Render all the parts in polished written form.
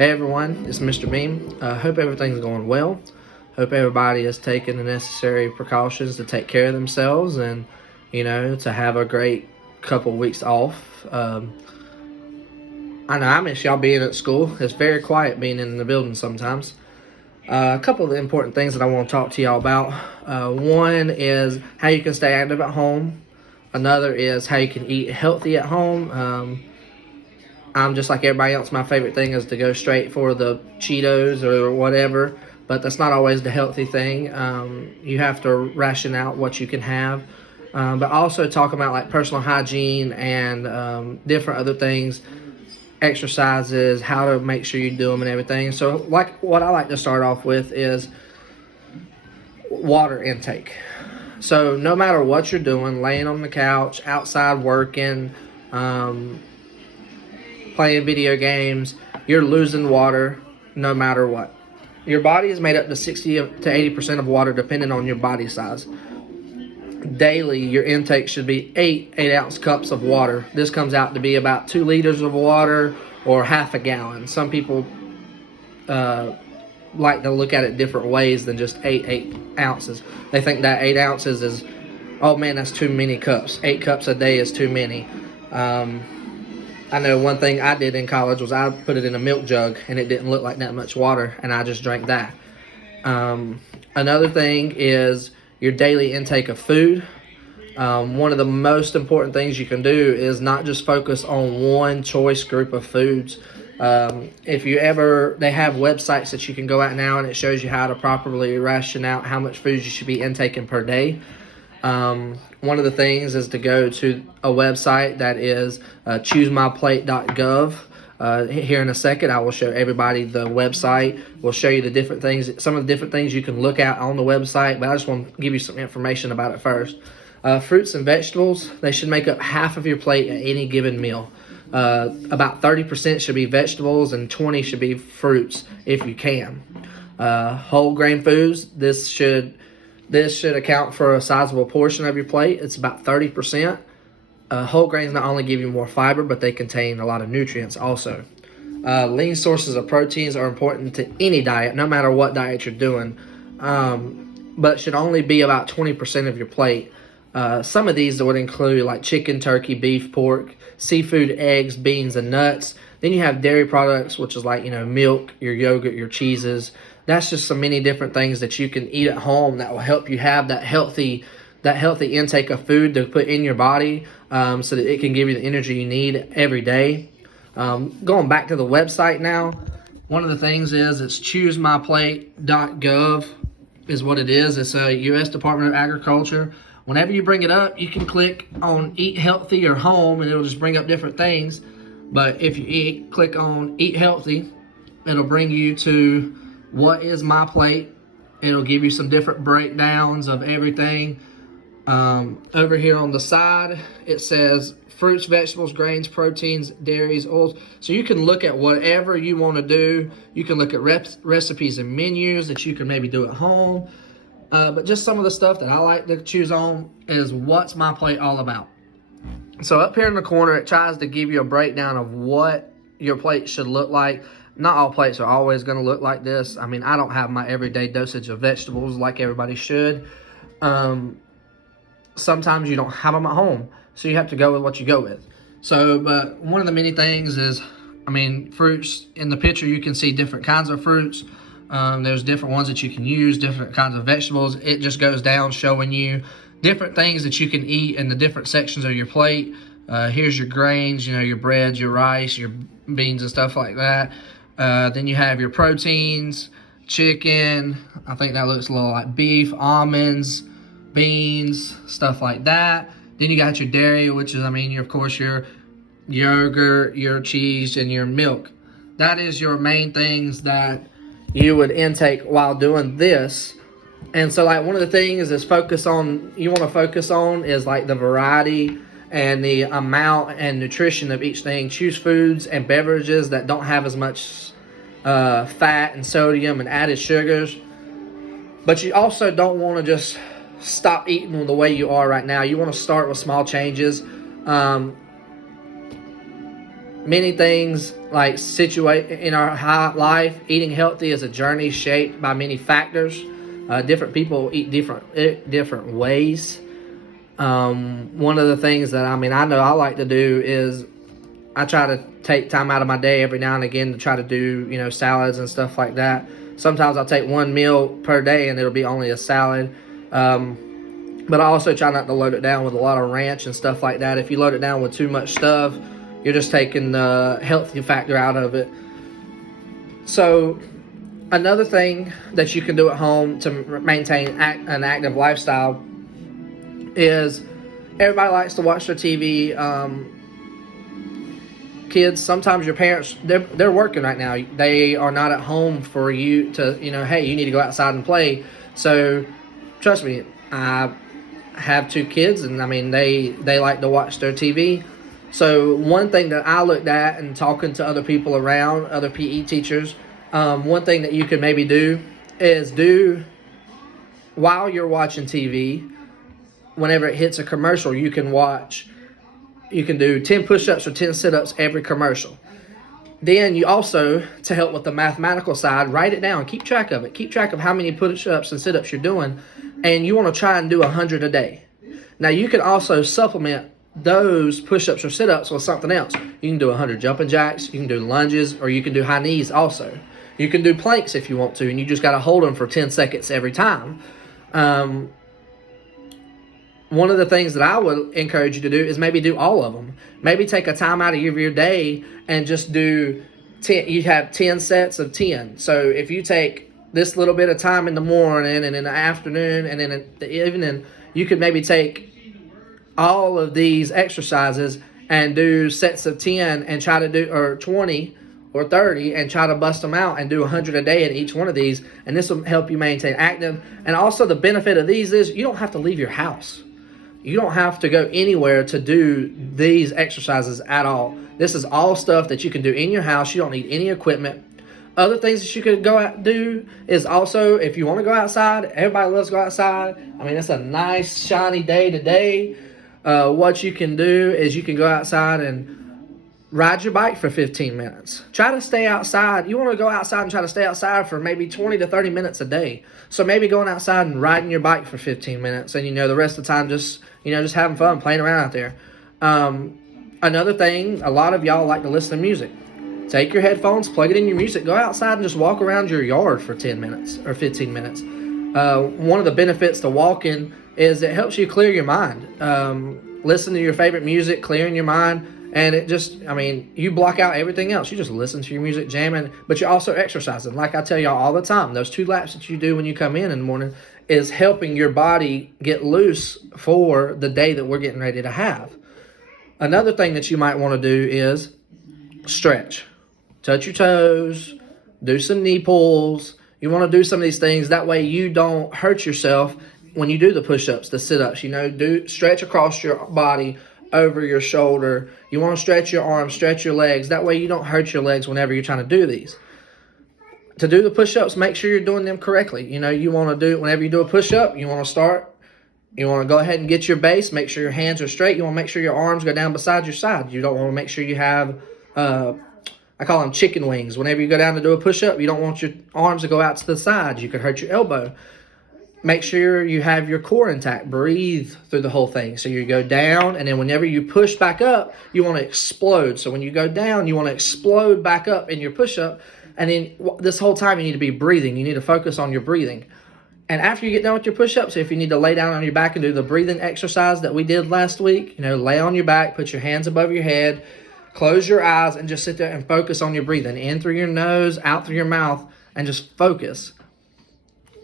Hey everyone, it's Mr. Beam. Hope everything's going well. Hope everybody is taking the necessary precautions to take care of themselves and, to have a great couple weeks off. I know I miss y'all being at school. It's very quiet being in the building sometimes. A couple of the important things that I want to talk to y'all about. One is how you can stay active at home. Another is how you can eat healthy at home. I'm just like everybody else. My favorite thing is to go straight for the Cheetos or whatever, but that's not always the healthy thing. You have to ration out what you can have, but also talk about like personal hygiene and different other things, exercises, how to make sure you do them and everything. So like what I like to start off with is water intake. So no matter what you're doing, laying on the couch, outside working, playing video games, you're losing water no matter what. Your body is made up to 60 to 80% of water depending on your body size. Daily, your intake should be 8-ounce cups of water. This comes out to be about 2 liters of water or half a gallon. Some people like to look at it different ways than just 8 ounces. They think that 8 ounces is, oh man, that's too many cups. 8 cups a day is too many. I know one thing I did in college was I put it in a milk jug and it didn't look like that much water, and I just drank that. Another thing is your daily intake of food. One of the most important things you can do is not just focus on one choice group of foods. If you ever, they have websites that you can go out now and it shows you how to properly ration out how much food you should be intaking per day. One of the things is to go to a website that is choosemyplate.gov. Here in a second, I will show everybody the website. We'll show you the different things, some of the different things you can look at on the website, but I just want to give you some information about it first. Fruits and vegetables, they should make up half of your plate at any given meal. About 30% should be vegetables and 20% should be fruits if you can. Whole grain foods, this should account for a sizable portion of your plate. It's about 30%. Whole grains not only give you more fiber, but they contain a lot of nutrients also. Lean sources of proteins are important to any diet, no matter what diet you're doing, but should only be about 20% of your plate. Some of these would include like chicken, turkey, beef, pork, seafood, eggs, beans, and nuts. Then you have dairy products, which is like, milk, your yogurt, your cheeses. That's just so many different things that you can eat at home that will help you have that healthy intake of food to put in your body, so that it can give you the energy you need every day. Going back to the website now, one of the things is it's choosemyplate.gov is what it is. It's a U.S. Department of Agriculture. Whenever you bring it up, you can click on Eat Healthy or Home, and it'll just bring up different things. But if you click on Eat Healthy, it'll bring you to What is My Plate. It'll give you some different breakdowns of everything. Over here on the side, it says fruits, vegetables, grains, proteins, dairies, oils. So you can look at whatever you want to do. You can look at recipes and menus that you can maybe do at home. But just some of the stuff that I like to choose on is What's My Plate all about. So up here in the corner, it tries to give you a breakdown of what your plate should look like. Not all plates are always going to look like this. I mean, I don't have my everyday dosage of vegetables like everybody should. Sometimes you don't have them at home, so you have to go with what you go with. So, but one of the many things is, fruits. In the picture, you can see different kinds of fruits. There's different ones that you can use, different kinds of vegetables. It just goes down showing you different things that you can eat in the different sections of your plate. Here's your grains, your breads, your rice, your beans and stuff like that. Then you have your proteins, chicken. I think that looks a little like beef, almonds, beans, stuff like that. Then you got your dairy, which is, of course, your yogurt, your cheese, and your milk. That is your main things that you would intake while doing this. And so like one of the things is you want to focus on is like the variety and the amount and nutrition of each thing. Choose foods and beverages that don't have as much fat and sodium and added sugars. But you also don't want to just stop eating the way you are right now. You want to start with small changes. many things like situate in our life. Eating healthy is a journey shaped by many factors. Different people eat different ways. One of the things that I know I like to do is I try to take time out of my day every now and again to try to do, salads and stuff like that. Sometimes I'll take one meal per day and it'll be only a salad. But I also try not to load it down with a lot of ranch and stuff like that. If you load it down with too much stuff, you're just taking the healthy factor out of it. So another thing that you can do at home to maintain an active lifestyle is everybody likes to watch their TV. Kids, sometimes your parents, they're working right now. They are not at home for you to, hey, you need to go outside and play. So trust me, I have two kids, and they like to watch their TV. So one thing that I looked at and talking to other people around, other PE teachers, one thing that you could maybe do is while you're watching TV, whenever it hits a commercial, you can do 10 push-ups or 10 sit-ups every commercial. Then you also, to help with the mathematical side, write it down. Keep track of it. Keep track of how many push-ups and sit-ups you're doing. And you want to try and do 100 a day. Now, you can also supplement those push-ups or sit-ups with something else. You can do 100 jumping jacks. You can do lunges. Or you can do high knees also. You can do planks if you want to. And you just got to hold them for 10 seconds every time. One of the things that I would encourage you to do is maybe do all of them. Maybe take a time out of your day and just do 10. You have 10 sets of 10. So if you take this little bit of time in the morning and in the afternoon and in the evening, you could maybe take all of these exercises and do sets of 10 and try to do, or 20 or 30, and try to bust them out and do 100 a day in each one of these. And this will help you maintain active. And also the benefit of these is you don't have to leave your house. You don't have to go anywhere to do these exercises at all. This is all stuff that you can do in your house. You don't need any equipment. Other things that you could go out and do is also, if you want to go outside, everybody loves to go outside. It's a nice, shiny day today. What you can do is you can go outside and ride your bike for 15 minutes. Try to stay outside. You want to go outside and try to stay outside for maybe 20 to 30 minutes a day. So maybe going outside and riding your bike for 15 minutes. And, the rest of the time just having fun, playing around out there. Another thing, a lot of y'all like to listen to music. Take your headphones, plug it in your music, go outside and just walk around your yard for 10 minutes or 15 minutes. One of the benefits to walking is it helps you clear your mind. Listen to your favorite music, clearing your mind. And it just, you block out everything else. You just listen to your music, jamming, but you're also exercising. Like I tell y'all all the time, those 2 laps that you do when you come in the morning is helping your body get loose for the day that we're getting ready to have. Another thing that you might want to do is stretch. Touch your toes, do some knee pulls. You want to do some of these things. That way you don't hurt yourself when you do the push-ups, the sit-ups. Stretch across your body, over your shoulder. You want to stretch your arms, stretch your legs. That way you don't hurt your legs whenever you're trying to do these. To do the push-ups, make sure you're doing them correctly. You want to do, whenever you do a push-up, you want to go ahead and get your base, make sure your hands are straight. You want to make sure your arms go down beside your side. You don't want to make sure you have, I call them chicken wings. Whenever you go down to do a push-up, you don't want your arms to go out to the side. You could hurt your elbow. Make sure you have your core intact. Breathe through the whole thing. So you go down, and then whenever you push back up, you want to explode. So when you go down, you want to explode back up in your push-up. And then this whole time, you need to be breathing. You need to focus on your breathing. And after you get done with your push-ups, if you need to lay down on your back and do the breathing exercise that we did last week, lay on your back, put your hands above your head, close your eyes, and just sit there and focus on your breathing. In through your nose, out through your mouth, and just focus.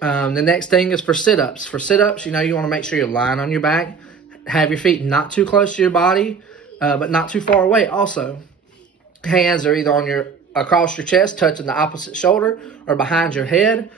The next thing is for sit-ups. For sit-ups, you want to make sure you're lying on your back. Have your feet not too close to your body, but not too far away also. Hands are either across your chest, touching the opposite shoulder, or behind your head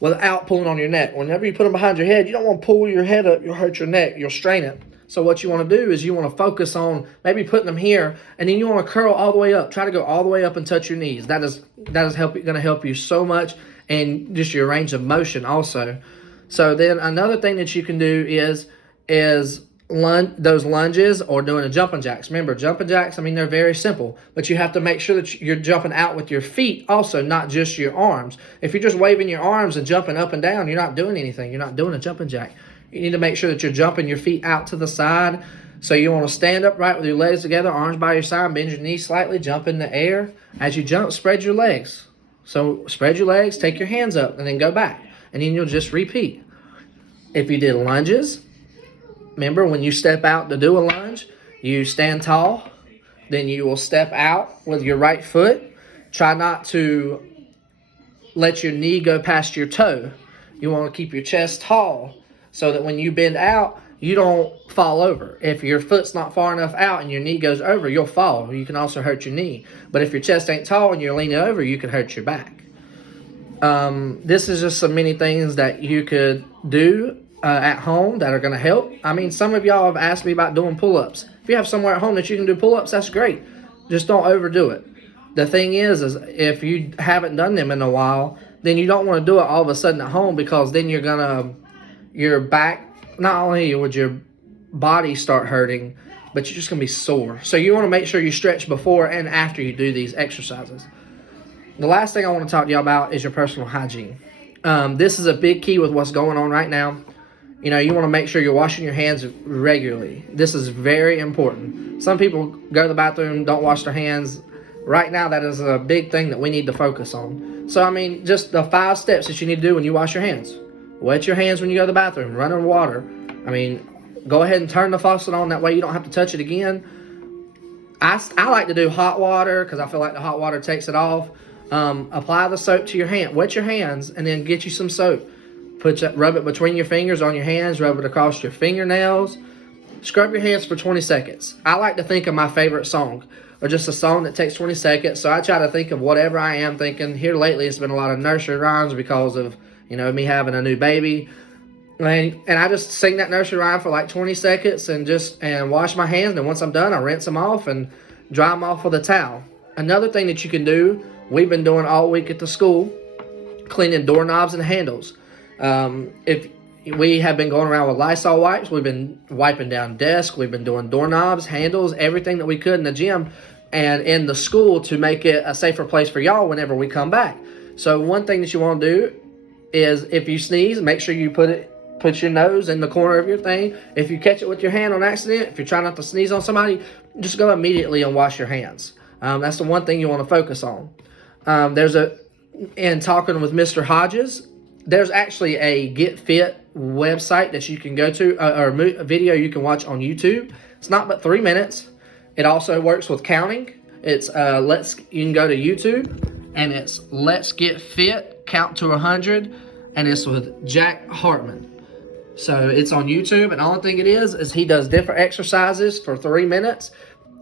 without pulling on your neck. Whenever you put them behind your head, you don't want to pull your head up. You'll hurt your neck. You'll strain it. So what you want to do is you want to focus on maybe putting them here, and then you want to curl all the way up. Try to go all the way up and touch your knees. That is going to help you so much, and just your range of motion also. So then another thing that you can do is those lunges or doing a jumping jacks. Remember, jumping jacks, I mean, they're very simple, but you have to make sure that you're jumping out with your feet also, not just your arms. If you're just waving your arms and jumping up and down, you're not doing anything. You're not doing a jumping jack. You need to make sure that you're jumping your feet out to the side. So you want to stand upright with your legs together, arms by your side, bend your knees slightly, jump in the air. As you jump, spread your legs. So spread your legs, take your hands up, and then go back. And then you'll just repeat. If you did lunges, remember, when you step out to do a lunge, you stand tall. Then you will step out with your right foot. Try not to let your knee go past your toe. You want to keep your chest tall so that when you bend out, you don't fall over. If your foot's not far enough out and your knee goes over, you'll fall. You can also hurt your knee. But if your chest ain't tall and you're leaning over, you can hurt your back. This is just some many things that you could do at home that are going to help. I mean, some of y'all have asked me about doing pull-ups. If you have somewhere at home that you can do pull-ups, that's great. Just don't overdo it. The thing is if you haven't done them in a while, then you don't want to do it all of a sudden at home, because then your back, not only would your body start hurting, but you're just going to be sore. So you want to make sure you stretch before and after you do these exercises. The last thing I want to talk to y'all about is your personal hygiene. This is a big key with what's going on right now. You know, you want to make sure you're washing your hands regularly. This is very important. Some people go to the bathroom, don't wash their hands. Right now, that is a big thing that we need to focus on. So, I mean, just the 5 steps that you need to do when you wash your hands. Wet your hands when you go to the bathroom. Running water. I mean, go ahead and turn the faucet on. That way you don't have to touch it again. I like to do hot water because I feel like the hot water takes it off. Apply the soap to your hand. Wet your hands and then get you some soap. Rub it between your fingers on your hands. Rub it across your fingernails. Scrub your hands for 20 seconds. I like to think of my favorite song, or just a song that takes 20 seconds. So I try to think of whatever I am thinking. Here lately, it's been a lot of nursery rhymes because of, me having a new baby. And I just sing that nursery rhyme for like 20 seconds and wash my hands. And once I'm done, I rinse them off and dry them off with a towel. Another thing that you can do, we've been doing all week at the school, cleaning doorknobs and handles. If we have been going around with Lysol wipes, we've been wiping down desks, we've been doing doorknobs, handles, everything that we could in the gym and in the school to make it a safer place for y'all whenever we come back. So one thing that you want to do is, if you sneeze, make sure you put your nose in the corner of your thing. If you catch it with your hand on accident, if you're trying not to sneeze on somebody, just go immediately and wash your hands. That's the one thing you want to focus on. In talking with Mr. Hodges, there's actually a Get Fit website that you can go to, or a video you can watch on YouTube. It's not but 3 minutes. It also works with counting. It's you can go to YouTube, and it's Let's Get Fit, Count to 100, and it's with Jack Hartman. So it's on YouTube, and the only thing it is he does different exercises for 3 minutes,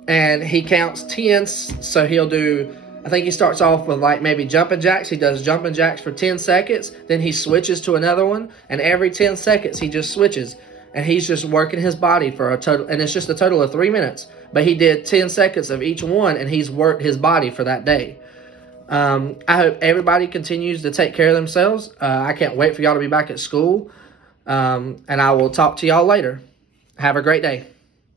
and he counts 10. So he'll do, I think he starts off with like maybe jumping jacks. He does jumping jacks for 10 seconds. Then he switches to another one. And every 10 seconds, he just switches. And he's just working his body for a total. And it's just a total of 3 minutes. But he did 10 seconds of each one. And he's worked his body for that day. I hope everybody continues to take care of themselves. I can't wait for y'all to be back at school. And I will talk to y'all later. Have a great day.